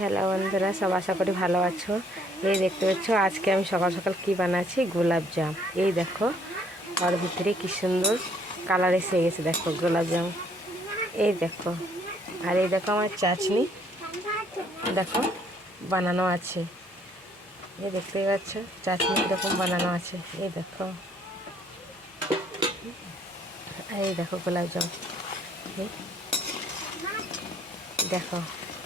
Hello বন্ধুরা, সব আশা করি ভালো আছো। এই দেখতে পাচ্ছ আজকে আমি সকাল সকাল কি বানাচ্ছি, গোলাপ জাম। এই দেখো ওর ভিতরে কি সুন্দর কালার এসে গেছে, দেখো গোলাপ জাম। এই দেখো, আর এই দেখো আমার চাটনি দেখো বানানো আছে। এই দেখতেই পাচ্ছ চাটনি কীরকম বানানো আছে। এই দেখো, আর এই দেখো গোলাপ জাম। এই দেখো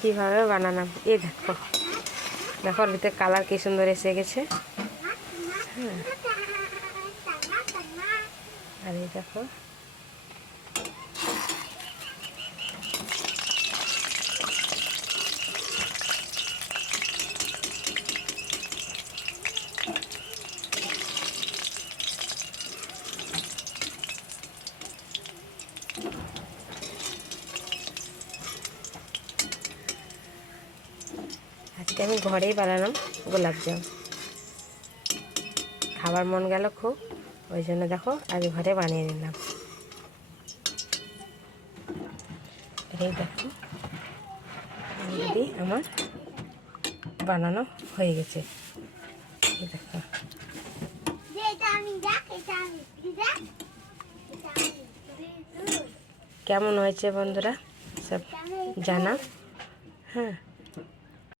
কীভাবে বানালাম। এই দেখো, দেখো ওর ভিতরে কালার কি সুন্দর এসে গেছে। হ্যাঁ, আর এই দেখো আজকে আমি ঘরেই বানালাম গোলাপ জাম। খাবার মন গেল খুব, ওই জন্য দেখো আজ ঘরে বানিয়ে নিলাম। এই দেখো অলরেডি আমার বানানো হয়ে গেছে। এই দেখো কেমন হয়েছে বন্ধুরা, সব জানা। হ্যাঁ।